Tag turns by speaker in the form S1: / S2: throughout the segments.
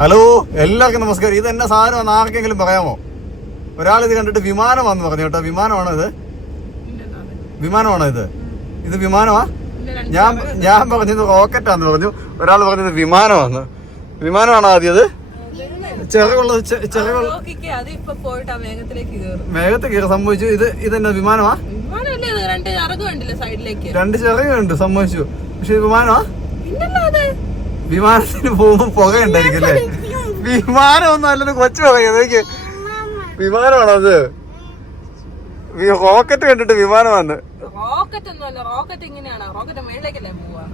S1: Hello എല്ലാവർക്കും നമസ്കാരം. ഇത് എന്നെ സാധനം ആർക്കെങ്കിലും പറയാമോ? ഒരാൾ ഇത് കണ്ടിട്ട് വിമാനമാണെന്ന് പറഞ്ഞു കേട്ടോ. വിമാനമാണോ ഇത്? വിമാനമാണോ ഇത്? ഇത് വിമാനമാ? ഞാൻ ഞാൻ പറഞ്ഞത് റോക്കറ്റാന്ന് പറഞ്ഞു. ഒരാൾ പറഞ്ഞത് വിമാനമാന്ന്. വിമാനമാണോ
S2: ആദ്യത് കയറും
S1: മേഘത്ത് കയറി സംഭവിച്ചു. ഇത് ഇത് ഇതെന്നാ വിമാനമാ?
S2: രണ്ട്
S1: ചെറുകുണ്ട് സംഭവിച്ചു. പക്ഷെ വിമാനമാ? വിമാനത്തിന് പോകുമ്പോ പുക ഉണ്ടായിരിക്കും അല്ലേ വിമാനം നല്ലൊരു അല്ലല്ലോ കൊച്ചു പറയുന്നത് വിമാനമാണോ അത്? റോക്കറ്റ് കണ്ടിട്ട് വിമാനമാണ്
S2: റോക്കറ്റ് ഒന്നും റോക്കറ്റ് ഇങ്ങനെയാണ്. റോക്കറ്റ് മേളിലേക്കല്ലേ പോവാ?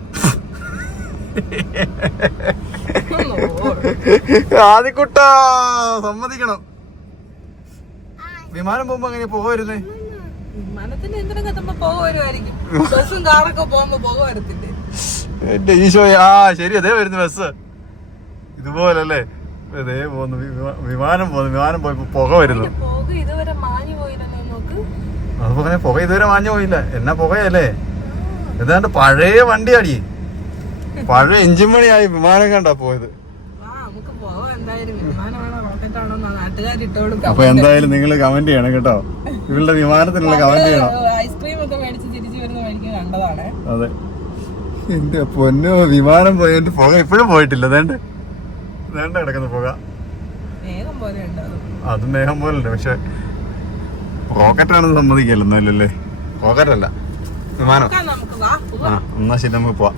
S2: ഒന്ന് ഓട്.
S1: ആദ്യക്കുട്ട സമ്മതിക്കണം. വിമാനം പോകുമ്പോ അങ്ങനെ പുക വരുന്നേ?
S2: വിമാനത്തിന്റെ എന്തിനും കത്തുമ്പോ പോകുമായിരിക്കും ബസ്സും കാറൊക്കെ പോകുമ്പോ പോക വരത്തില്ലേ?
S1: എന്റെ ഈശോ ആ ശരി അതേ വരുന്നു ബസ്. ഇതുപോലല്ലേ? അതേ പോകുന്നു പോന്നു വിമാനം പോകുന്നു വിമാനം പോയപ്പോ പുക വരുന്നു. അതുപോലെ പുക ഇതുവരെ മാഞ്ഞു പോയില്ല. എന്നാ പുകയല്ലേ? ഏതാണ്ട് പഴയ വണ്ടി അടി പഴയ എഞ്ചിൻ പണിയായി വിമാനം കണ്ടാ പോയത്. അപ്പൊ എന്തായാലും നിങ്ങൾ കമന്റ് ചെയ്യണം കേട്ടോ. ഇവളുടെ വിമാനത്തിനുള്ള കമന്റ് ചെയ്യണം.
S2: ഐസ്ക്രീം ഒക്കെ മേടിച്ച് തിരിച്ചു വരുന്ന വഴിക്ക് കണ്ടതാണ്.
S1: അതെ. എന്റെ പൊന്നു വിമാനം പോയിട്ട് പുക ഇപ്പോഴും പോയിട്ടില്ല. വേണ്ട വേണ്ട കിടക്കുന്ന പുക.
S2: പോലെ
S1: അത് മേഘം പോലുണ്ട് പക്ഷെ റോക്കറ്റാണെന്ന് സമ്മതിക്കല്ലോ എന്നാലല്ലേ റോക്കറ്റല്ല വിമാനം ആ എന്നാ ശരി നമുക്ക് പോവാം.